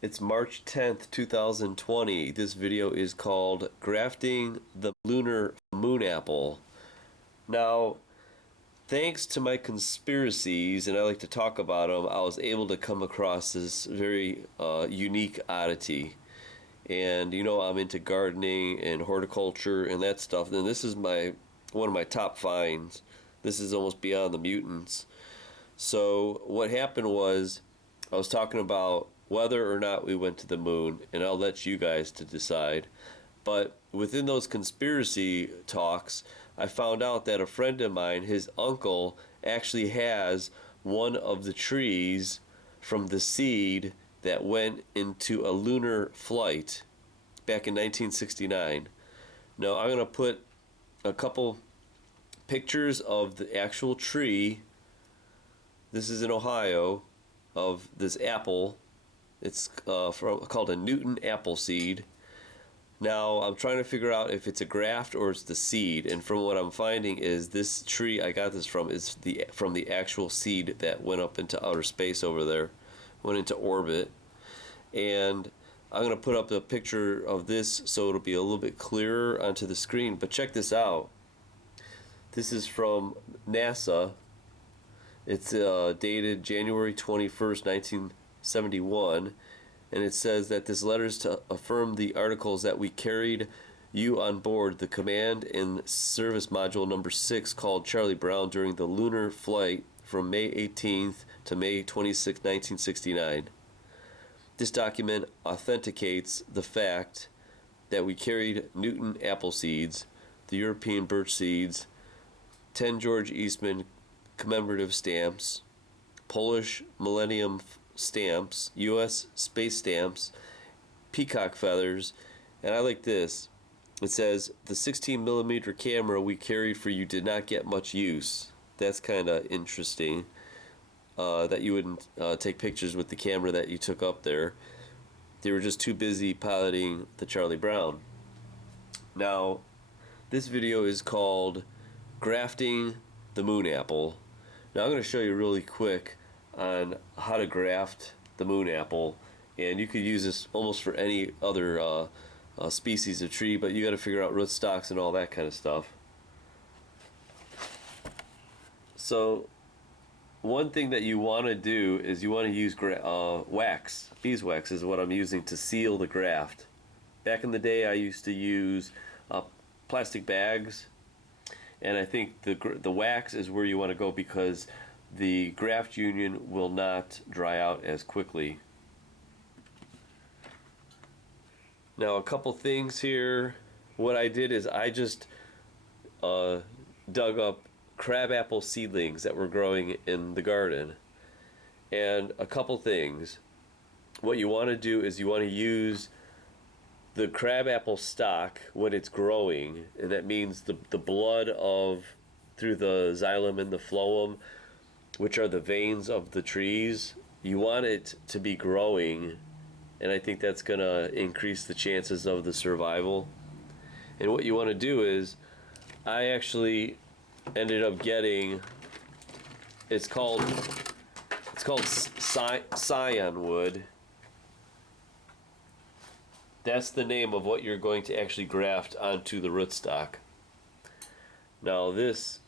It's March 10th, 2020. This video is called Grafting the Lunar Moon Apple. Now, thanks to my conspiracies, and I like to talk about them, I was able to come across this very unique oddity. And you know, I'm into gardening and horticulture and that stuff. And this is one of my top finds. This is almost beyond the mutants. So what happened was, I was talking about whether or not we went to the moon, and I'll let you guys to decide. But within those conspiracy talks, I found out that a friend of mine, his uncle, actually has one of the trees from the seed that went into a lunar flight back in 1969. Now, I'm going to put a couple pictures of the actual tree. This is in Ohio, of this apple. It's called a Newton apple seed. Now, I'm trying to figure out if it's a graft or it's the seed. And from what I'm finding is this tree I got this from is from the actual seed that went up into outer space over there, went into orbit. And I'm going to put up a picture of this so it'll be a little bit clearer onto the screen. But check this out. This is from NASA. It's dated January 21st, 1971, and it says that this letter is to affirm the articles that we carried you on board the Command and Service Module number 6 called Charlie Brown during the lunar flight from May 18th to May 26, 1969. This document authenticates the fact that we carried Newton apple seeds, the European birch seeds, 10 George Eastman commemorative stamps, Polish Millennium stamps, U.S. space stamps, peacock feathers, and I like this. It says, the 16mm camera we carried for you did not get much use. That's kind of interesting, that you wouldn't take pictures with the camera that you took up there. They were just too busy piloting the Charlie Brown. Now, this video is called Grafting the Moon Apple. Now I'm going to show you really quick on how to graft the moon apple, and you could use this almost for any other species of tree, but you got to figure out rootstocks and all that kind of stuff. So one thing that you want to do is you want to use wax. Beeswax is what I'm using to seal the graft. Back in the day I used to use plastic bags, and I think the wax is where you want to go because the graft union will not dry out as quickly. Now, a couple things here. What I did is I just dug up crabapple seedlings that were growing in the garden. And a couple things. What you want to do is you want to use the crabapple stock when it's growing, and that means the blood through the xylem and the phloem, which are the veins of the trees. You want it to be growing, and I think that's going to increase the chances of the survival. And what you want to do is, I actually ended up getting, it's called scion wood. That's the name of what you're going to actually graft onto the rootstock. Now this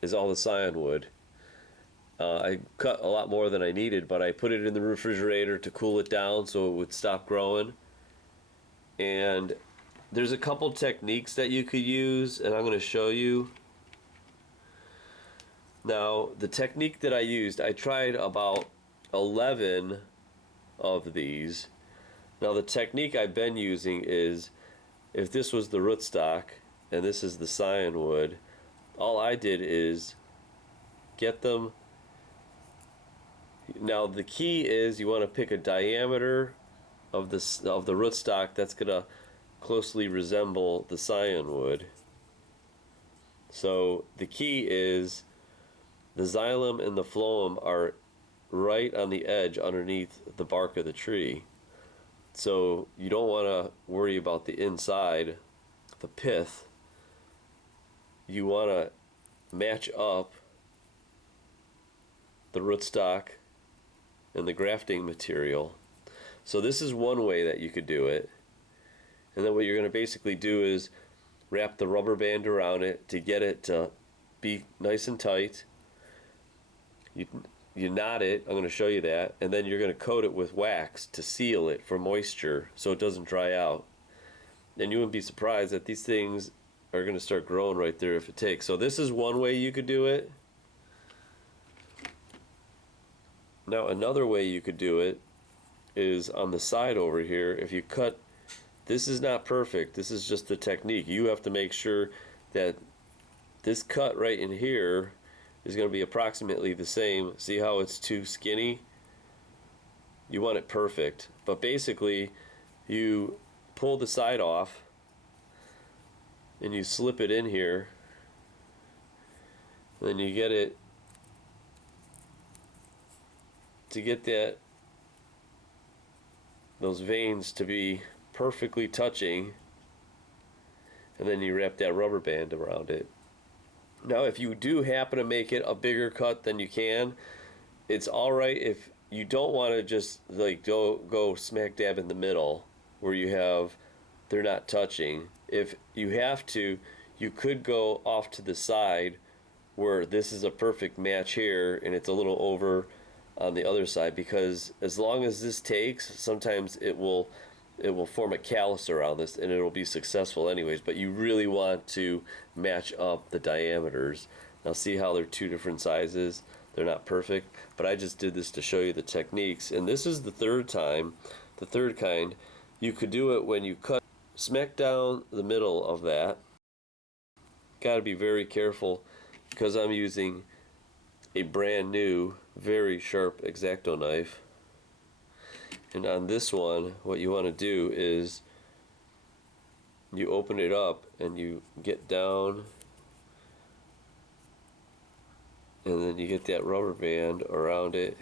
is all the scion wood. I cut a lot more than I needed, but I put it in the refrigerator to cool it down so it would stop growing. And there's a couple techniques that you could use, and I'm going to show you. Now, the technique that I used, I tried about 11 of these. Now, the technique I've been using is, if this was the rootstock and this is the scion wood, all I did is get them. Now, the key is you want to pick a diameter of the rootstock that's going to closely resemble the scion wood. So the key is the xylem and the phloem are right on the edge underneath the bark of the tree. So you don't want to worry about the inside, the pith. You want to match up the rootstock and the grafting material. So this is one way that you could do it. And then what you're going to basically do is wrap the rubber band around it to get it to be nice and tight. You knot it, I'm going to show you that, and then you're going to coat it with wax to seal it for moisture so it doesn't dry out. And you wouldn't be surprised that these things are going to start growing right there if it takes. So this is one way you could do it. Now another way you could do it is on the side over here. If you cut, this is not perfect, this is just the technique. You have to make sure that this cut right in here is going to be approximately the same. See how it's too skinny? You want it perfect. But basically you pull the side off and you slip it in here, then you get it to get those veins to be perfectly touching, and then you wrap that rubber band around it. Now if you do happen to make it a bigger cut than you can, it's alright if you don't want to just like go smack dab in the middle where you have they're not touching. If you have to, you could go off to the side where this is a perfect match here and it's a little over on the other side, because as long as this takes, sometimes it will form a callus around this and it'll be successful anyways. But you really want to match up the diameters. Now see how they're two different sizes? They're not perfect, but I just did this to show you the techniques. And this is the third time, the third kind. You could do it when you cut smack down the middle of that. Got to be very careful because I'm using a brand new very sharp X-Acto knife, and on this one what you want to do is you open it up and you get down, and then you get that rubber band around it,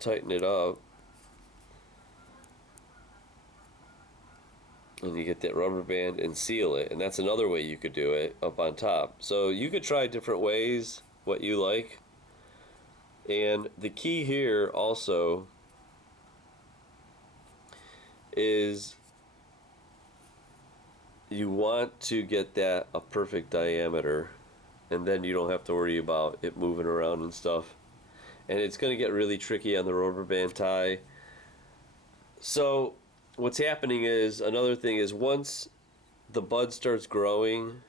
tighten it up, and you get that rubber band and seal it. And that's another way you could do it up on top. So you could try different ways, what you like. And the key here also is you want to get that a perfect diameter, and then you don't have to worry about it moving around and stuff. And it's going to get really tricky on the rubber band tie. So what's happening is, another thing is, once the bud starts growing,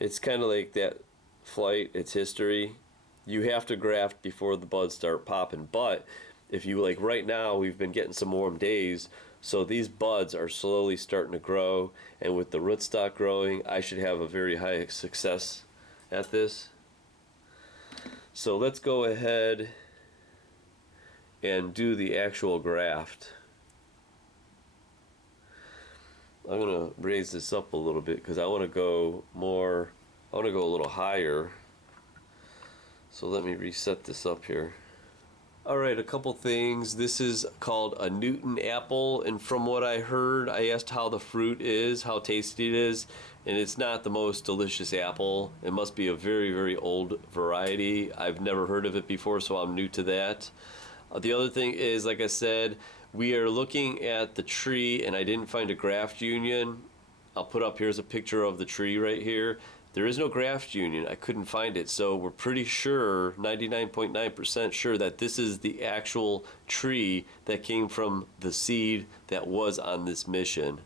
it's kind of like that flight, it's history. You have to graft before the buds start popping. But if you, like right now, we've been getting some warm days, so these buds are slowly starting to grow, and with the rootstock growing, I should have a very high success at this. So let's go ahead and do the actual graft. I'm gonna raise this up a little bit because I want to go a little higher. So let me reset this up here. Alright, a couple things. This is called a Newton apple, and from what I heard, I asked how the fruit is, how tasty it is, and it's not the most delicious apple. It must be a very, very old variety. I've never heard of it before, so I'm new to that. The other thing is, like I said, we are looking at the tree, and I didn't find a graft union. I'll put up, here's a picture of the tree right here. There is no graft union. I couldn't find it, so we're pretty sure, 99.9% sure, that this is the actual tree that came from the seed that was on this mission.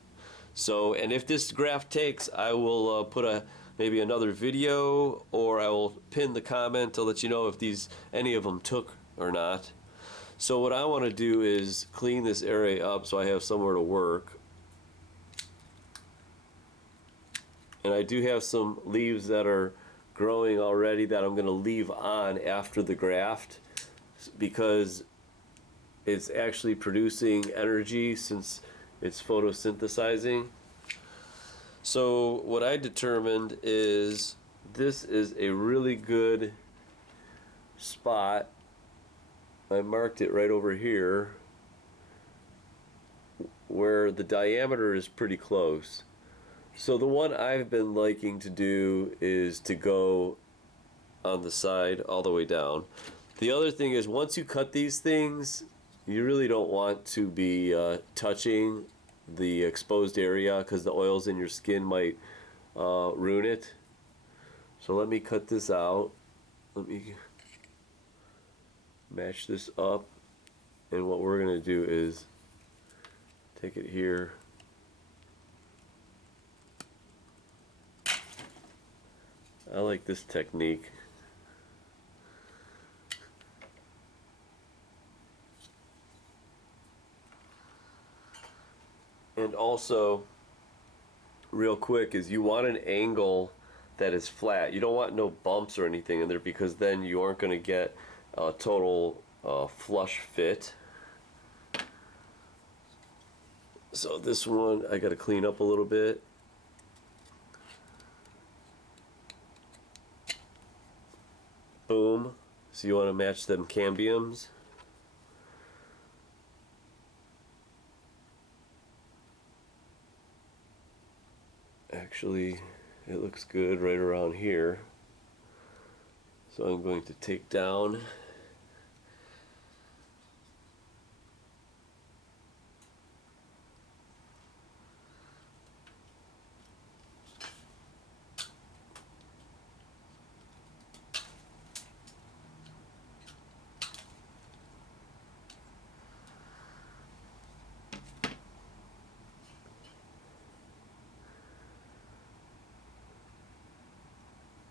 So, and if this graft takes, I will put maybe another video, or I will pin the comment to let you know if any of them took or not. So what I want to do is clean this area up so I have somewhere to work. And I do have some leaves that are growing already that I'm going to leave on after the graft, because it's actually producing energy since it's photosynthesizing. So what I determined is this is a really good spot. I marked it right over here where the diameter is pretty close. So the one I've been liking to do is to go on the side all the way down. The other thing is, once you cut these things, you really don't want to be touching the exposed area because the oils in your skin might ruin it. So let me cut this out. Let me match this up, and what we're going to do is take it here. I like this technique. And also, real quick, is you want an angle that is flat. You don't want no bumps or anything in there, because then you aren't going to get a total flush fit. So this one I got to clean up a little bit. Boom. So you want to match them cambiums. Actually, it looks good right around here. So I'm going to take down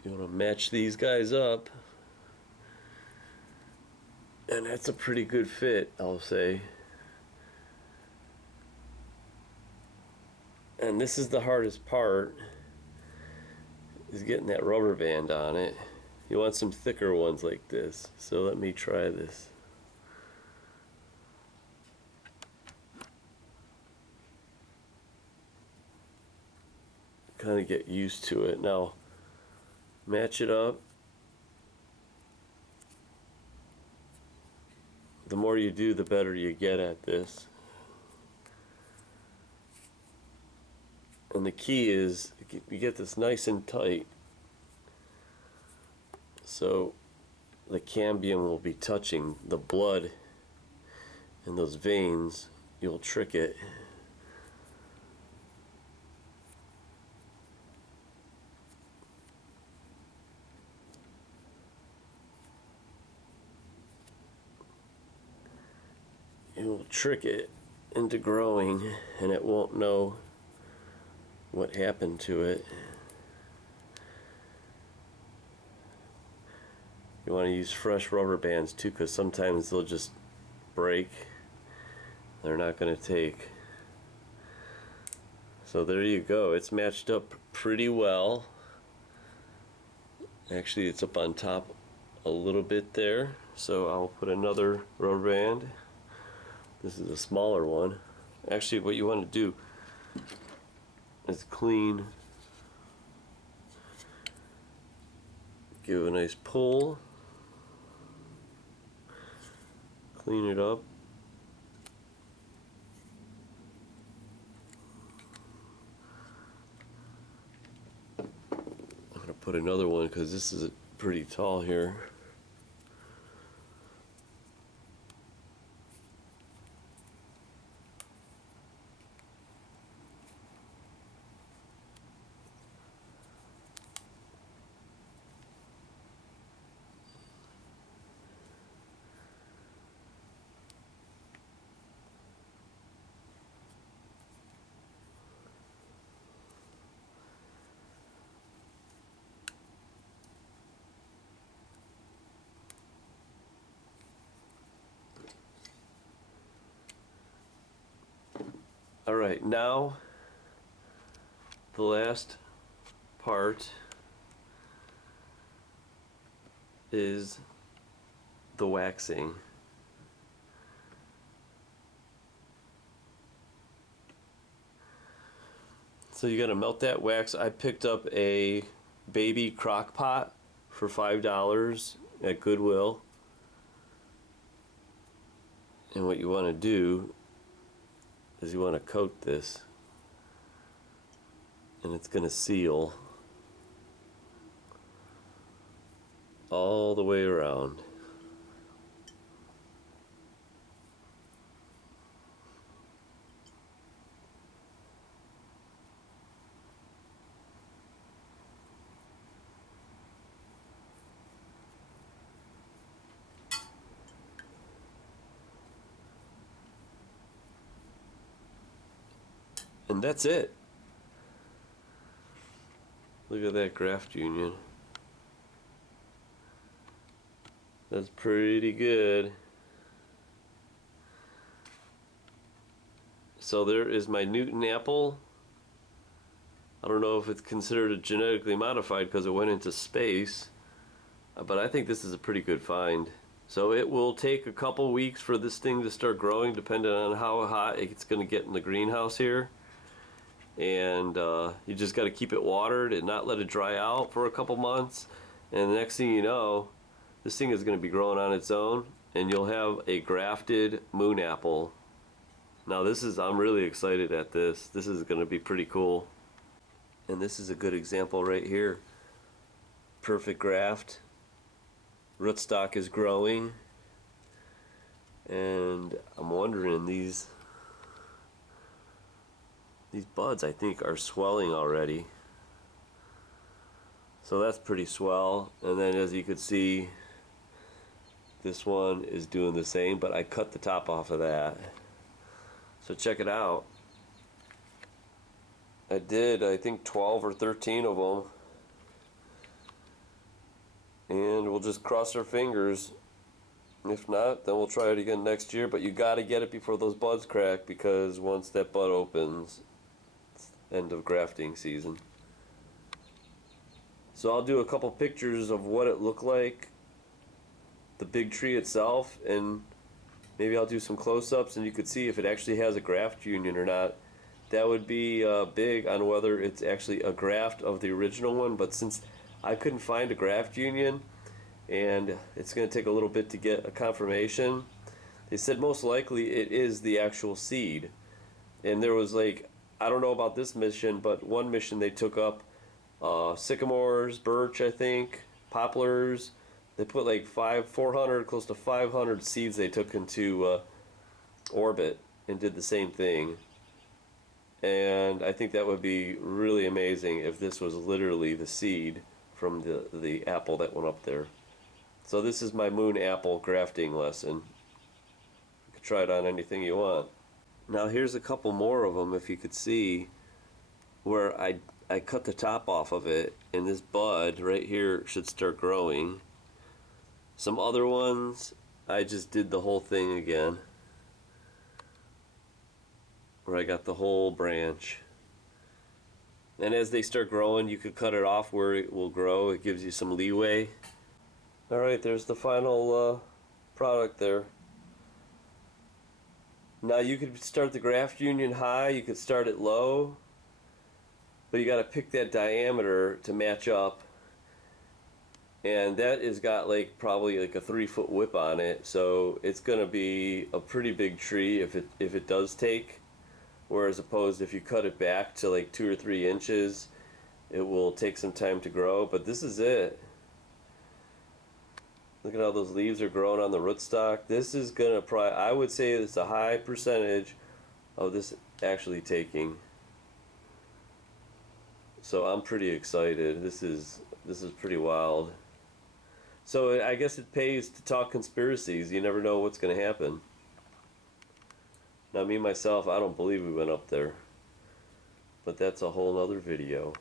you want to match these guys up, and that's a pretty good fit, I'll say. And this is the hardest part, is getting that rubber band on it. You want some thicker ones like this. So let me try this. Kind of get used to it. Now match it up. The more you do, the better you get at this. And the key is you get this nice and tight, so the cambium will be touching the blood and those veins. You'll trick it. It will trick it into growing, and it won't know what happened to it. You want to use fresh rubber bands too, because sometimes they'll just break. They're not going to take. So there you go. It's matched up pretty well. Actually, it's up on top a little bit there. So I'll put another rubber band. This is a smaller one. Actually, what you want to do is clean. Give it a nice pull. Clean it up. I'm going to put another one because this is pretty tall here. Alright, now the last part is the waxing. So you gotta melt that wax. I picked up a baby crock pot for $5 at Goodwill. And what you want to do is you want to coat this, and it's going to seal all the way around. And that's it. Look at that graft union. That's pretty good. So there is my Newton apple. I don't know if it's considered genetically modified because it went into space, but I think this is a pretty good find. So it will take a couple weeks for this thing to start growing, depending on how hot it's going to get in the greenhouse here. And you just got to keep it watered and not let it dry out for a couple months. And the next thing you know, this thing is going to be growing on its own, and you'll have a grafted moon apple. Now I'm really excited at this. This is going to be pretty cool. And this is a good example right here. Perfect graft. Rootstock is growing. And I'm wondering, these buds I think are swelling already. So that's pretty swell. And then as you can see, this one is doing the same, but I cut the top off of that. So check it out. I did, I think, 12 or 13 of them. And we'll just cross our fingers. If not, then we'll try it again next year. But you got to get it before those buds crack, because once that bud opens, it's end of grafting season. So I'll do a couple pictures of what it looked like, the big tree itself, and maybe I'll do some close-ups and you could see if it actually has a graft union or not. That would be big on whether it's actually a graft of the original one, but since I couldn't find a graft union and it's going to take a little bit to get a confirmation, they said most likely it is the actual seed. And there was, like, I don't know about this mission, but one mission they took up sycamores, birch, I think, poplars. They put like 400, close to 500 seeds they took into orbit and did the same thing. And I think that would be really amazing if this was literally the seed from the apple that went up there. So this is my moon apple grafting lesson. You can try it on anything you want. Now here's a couple more of them, if you could see, where I cut the top off of it, and this bud right here should start growing. Some other ones, I just did the whole thing again, where I got the whole branch. And as they start growing, you could cut it off where it will grow. It gives you some leeway. Alright, there's the final product there. Now you could start the graft union high, you could start it low, but you got to pick that diameter to match up. And that has got like probably like a 3-foot whip on it, so it's going to be a pretty big tree if it does take. Whereas opposed if you cut it back to like 2 or 3 inches, it will take some time to grow. But this is it. Look at how those leaves are growing on the rootstock. This is gonna probably, I would say it's a high percentage of this actually taking. So I'm pretty excited. This is pretty wild. So I guess it pays to talk conspiracies. You never know what's going to happen. Now me myself, I don't believe we went up there. But that's a whole other video.